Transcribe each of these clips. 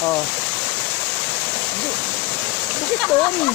Oh. Bakit doon?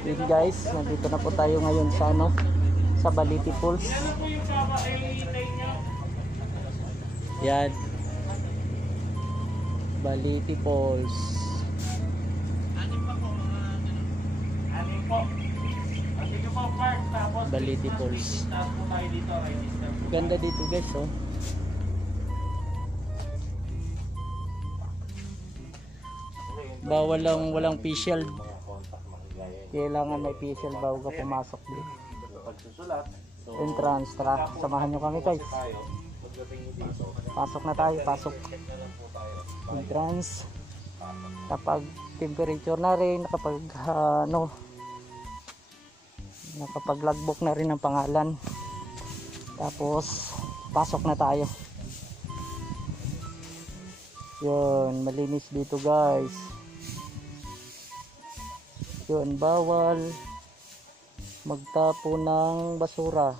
Yun guys, nandito na po tayo ngayon sa ano, sa Balete Falls. Yan. Balete Falls. Balete Falls. Ganda dito guys, oh. Bawal lang, walang facial. Kailangan may facial bago ka pumasok dito. Entrance, tara. Samahan nyo kami guys. Pasok na tayo, pasok. Entrance. Kapag temperature na rin, kapag nakapag logbook na rin ang pangalan. Tapos pasok na tayo. Yun, malinis dito guys. Yun, bawal magtapo ng basura.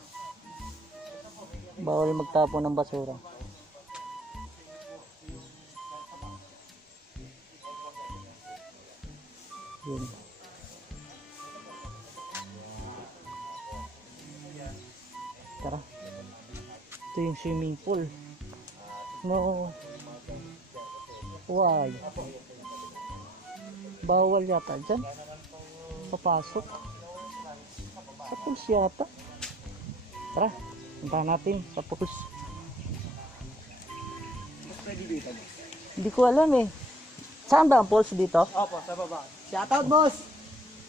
Bawal magtapo ng basura. Yun. Tara. Ito yung swimming pool. No. Why? Bawal yata dyan. Papasok sa pools yata. Tara, puntahan natin sa pools. Hindi ko alam eh. Saan ba ang pools dito? Opo, sa baba. Shout out boss.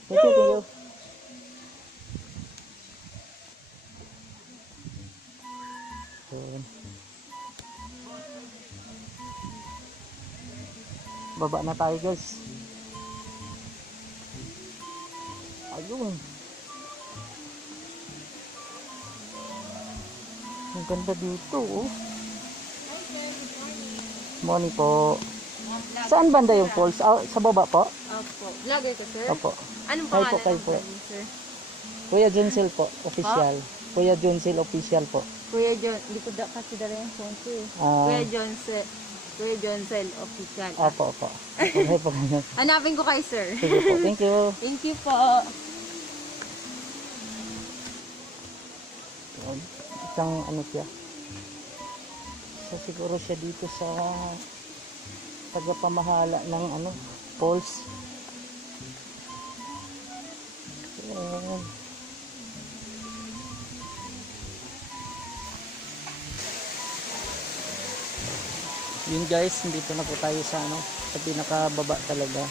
Thank you, thank you. Baba na tayo guys. Ayun. Ang ganda dito, oh. Morning po. Saan banda yung falls? Sa baba po? Opo. Vlogger ko, sir? Opo. Anong Kayo po, pangalan kayo po. mo, sir? Kuya Joncel po, official. Kuya Joncel official po. Kuya John, hindi ko kasi dala yung phone ko eh. Kuya Joncel official. Opo, opo. Okay po ganyan. Hanapin ko kay sir. Sige po, thank you. Thank you po. Isang ano siya. So siguro siya dito sa tagapamahala ng ano, falls. Ayan. Yun guys, dito na po tayo sa ano, sa pinakababa talaga.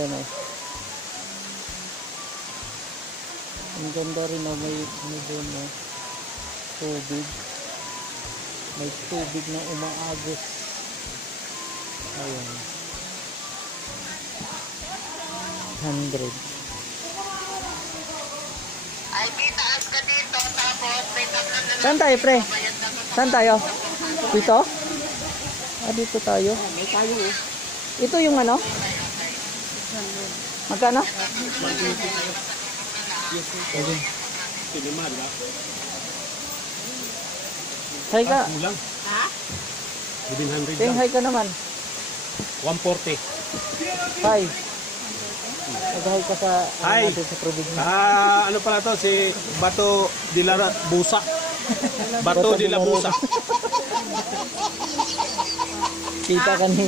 Yan eh. Ang ganda rin oh, may ano doon oh, tubig. May tubig na umaagos. Ayan. 100. Ay, taas ka dito, tapos may tatlo na Saan tayo, pre? Saan tayo? Dito? Ah, dito tayo. May kayo eh. Ito yung ano? Magkano? Okay. Hi ka. Ha? Within 100 Ting, lang. hi ka naman. 140. Hi. Mag-hi ka sa, Hi. natin sa probinsya. Ano pala to? Si Bato de la Busa. Bato de la Busa. Kita ka ni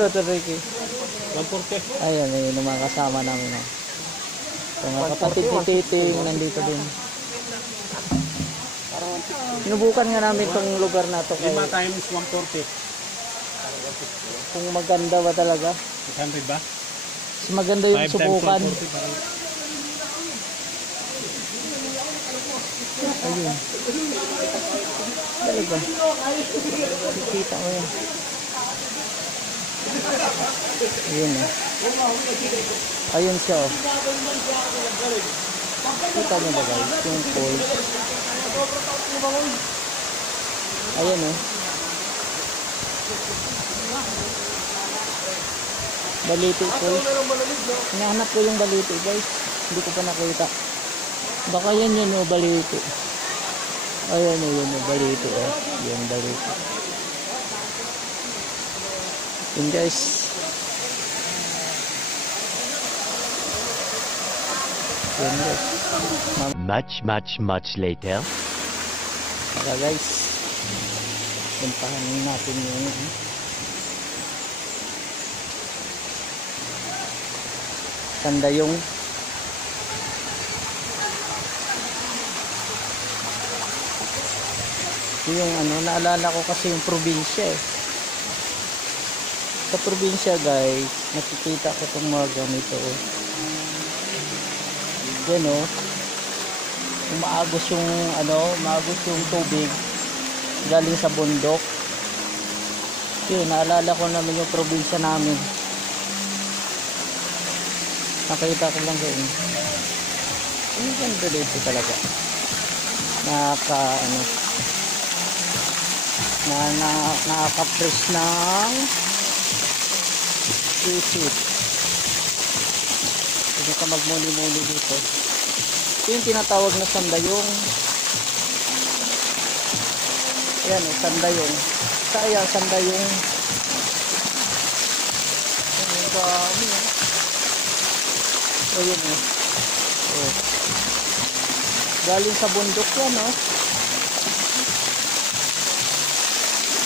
Otto Ricky. 140. Ayun, ayun yung mga kasama namin. Oh. So, mga kapatid ni Titing nandito din. Sinubukan nga namin itong lugar na to. 5 times 140. Kung maganda ba talaga. 600 ba? Mas maganda yung 5 times subukan. 140 parang. Ayun. Talaga. Kita ko yan. Ayun oh. Ayun siya oh. Kita mo ba guys? Yung falls. Ayun oh. Baliti falls. Hinahanap ko yung baliti guys. Hindi ko pa nakita. Baka yan yun oh, baliti. Ayun oh, yun oh, baliti oh. Yan baliti. Yun guys. Yun guys. Much later. Saka guys, puntahan natin yung Sandayong. Yung ano, naalala ko kasi yung probinsya eh. Sa probinsya guys, nakikita ko itong mga ganito oh. Yan oh. Umaagos yung ano, umaagos yung tubig galing sa bundok. Yun, naalala ko namin yung probinsya namin. Nakita ko lang doon. Ang ganda dito talaga. Nakaka-fresh ng isip. Pwede ka magmuli-muli dito. Ito yung tinatawag na Sandayong. Ayan o, Sandayong. Kaya Sandayong. Ang dami o. Ayan o. Oh. Galing sa bundok yan o.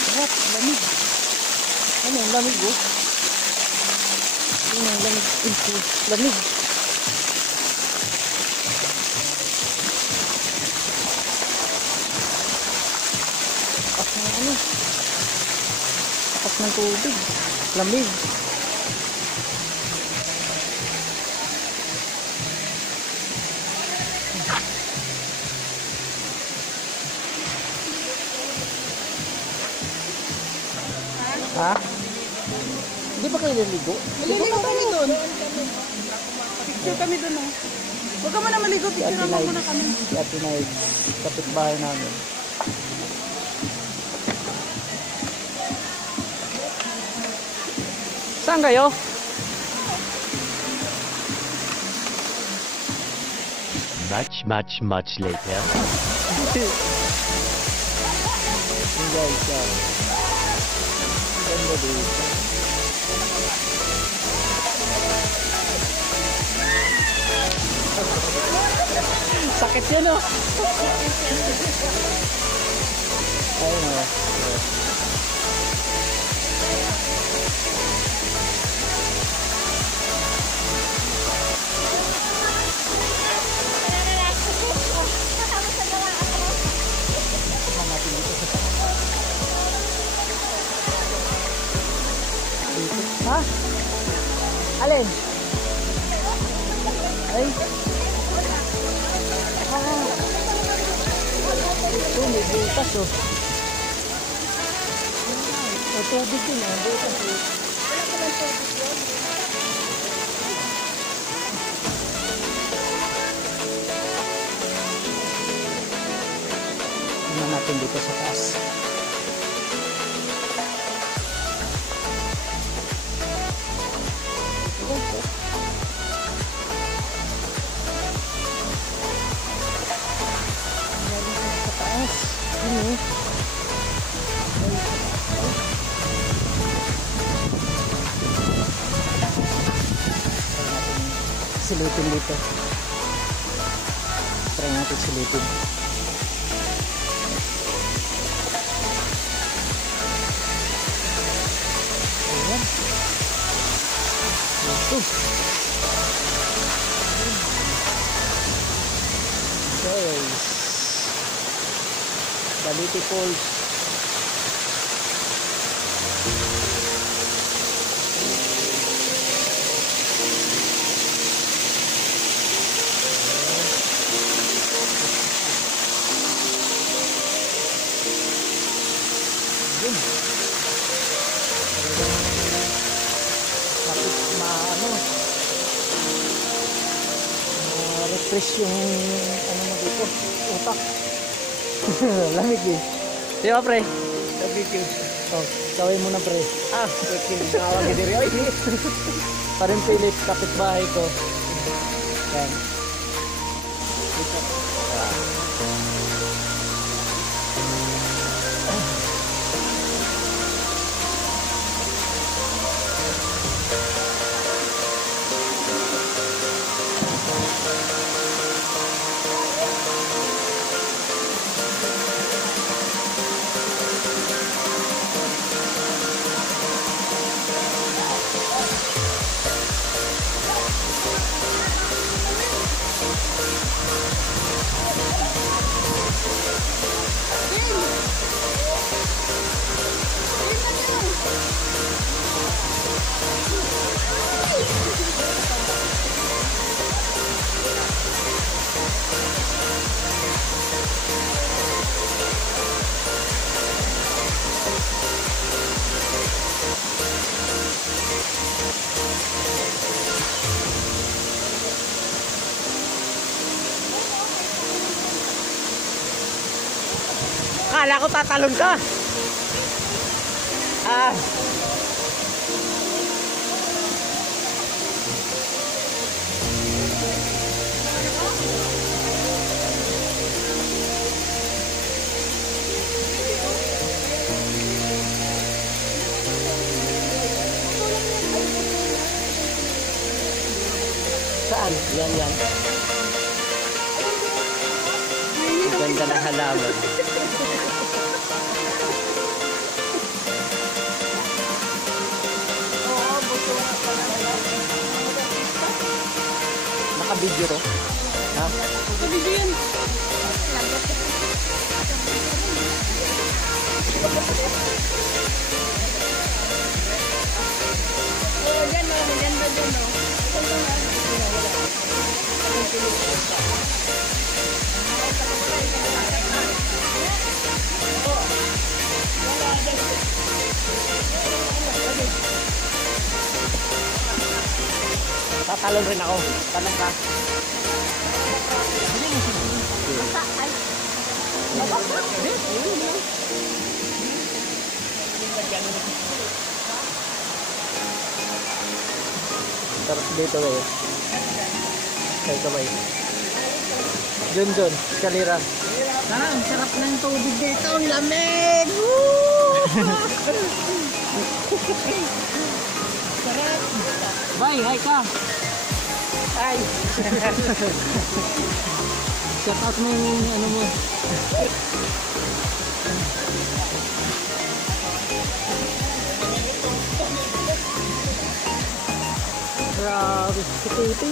Sarap, lamig. Ano, lamig o. Ano, lamig. Lamig. Ano? Takas ng tubig. Lamig. Ha? Hindi ba kayo naligo? Maliligo kami doon. Picture kami doon oh. Huwag ka muna maligo, Si picture Ate mo Nides. muna kami. Si Ate Nides. Kapitbahay namin. Saan kayo? Much later. Yung guys, yan. Ganda dito. Sakit yan oh. Ayun oh. Ha? Alin? Ay. Ito, may butas oh. May tubig yun oh. Butas oh. Tingnan natin dito sa taas. Silipin dito. Try natin silipin. Ayan. Ito. Guys. Baliti Falls. yun. Tapos maano, refresh yung ano mo dito, utak. Lamig eh. Di ba pre? Sabi ko. Oh, kaway mo na pre. Tawag ni Diri. Parin Philip, kapitbahay ko. Yan. Kala ko tatalon ka. Ah. Saan? Yan. Ang ganda ng halaman. Naka-video to? Ha? Naka-video yan. Oo, dyan o. Maganda dyan o. Tatalon rin ako. Tanong ka. Sarap dito eh. Kaya kamay. John, kalira. Ang sarap ng tubig dito. Ang lamig. Woo! Sarap. Bye, hi ka. Hi. Shout out mo yung ano mo. Grabe, si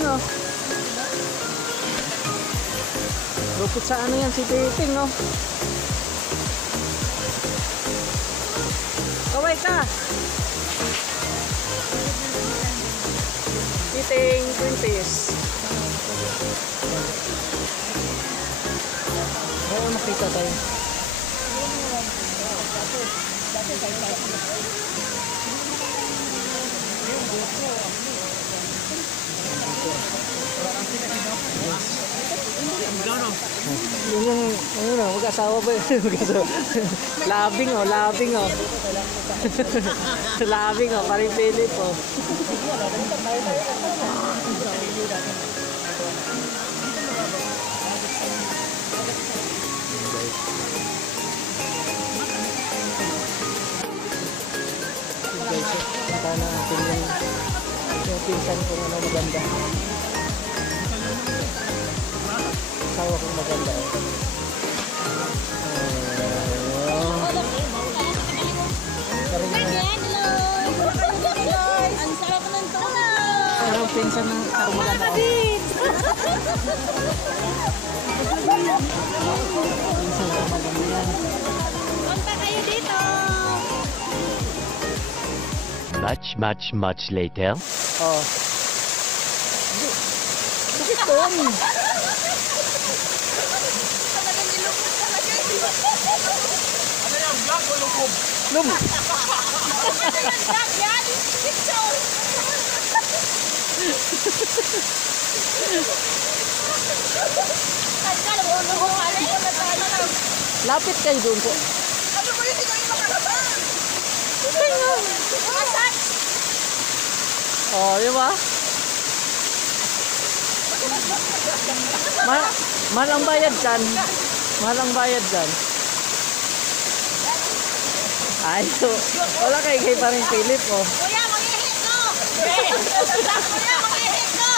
oh. Lupit sa ano yan si Titing oh. Kaway ka. Titing, Quintis. Oo, nakita tayo. Yung ano na, mag-asawa ba yun? Labing oh. Labing oh, paring Philip oh. Guys, punta na natin yung pinsan kong ano maganda. Asawa kong maganda eh. Ang sarap ng tubig. Parang pinsan ng ako maganda oh. Pinsan ko maganda yan. Punta kayo dito. Much later. Oh. Bakit doon? Ano yan? Vlog o lubog? Lum. Lapit kayo doon po. Oh, di ba? Malang bayad dyan. Malang bayad dyan. Ay, so, wala kay pa rin Philip, oh. Kuya, mag-ihit ko! Kuya, mag-ihit ko!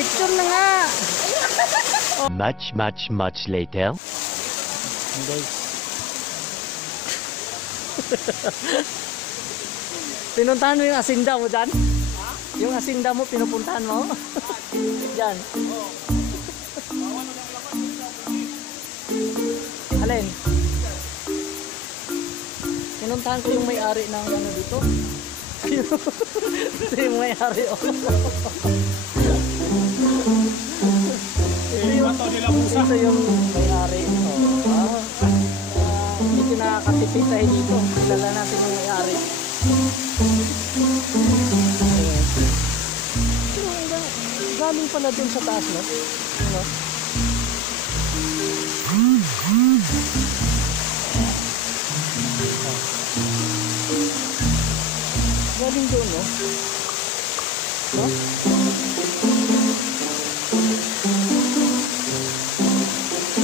Picture na nga! Much later. Guys. Pinuntahan mo yung asinda mo dyan? Yung asinda mo, pinupuntahan mo? Dyan. Alin? Pinuntahan ko yung may-ari ng ano dito. Ito yung may-ari. Oh. Ito yung may-ari. Oh. Medyo nakakatipid tayo dito. Kilala natin yung may-ari. Galing pala dun sa taas, no? Ano? Galing doon, no? No?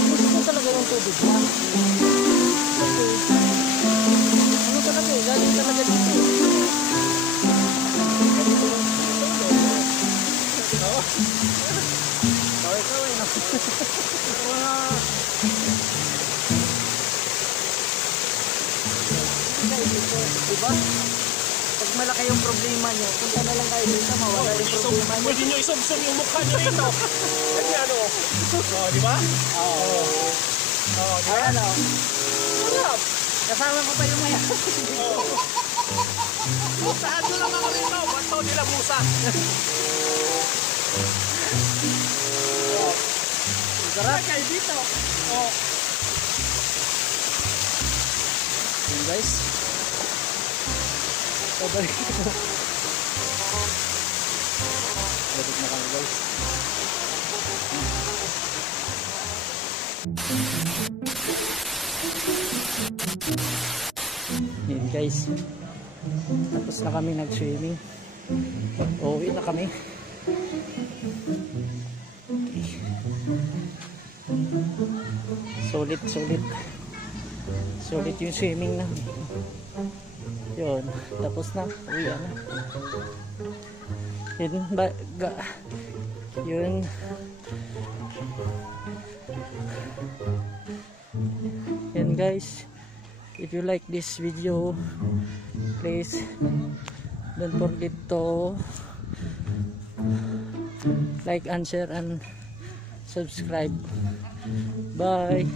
Ano talaga yung tubig na? Ano talaga eh? Galing talaga dito. Kaway-kaway na. Diba? Pag malaki yung problema nyo, punta na lang kayo dito, mawala yung problema nyo. Pwede nyo isubsob yung mukha nyo dito. Kasi ano? Oh, di ba? Oo. Oh, di ba? Ayan o. Sarap. Kasama ko pa yung maya. Saan nyo lang ako dito? Bato nila Busa. Sarap. Kayo dito. Oh. Yun guys. Balik na kami guys. Yun guys. Tapos na kami nag-swimming. Uuwi na kami. Okay. Sulit yung swimming na. Yun, tapos na, uwi na. Yun, yun guys, if you like this video, please don't forget to like and share and subscribe. Bye.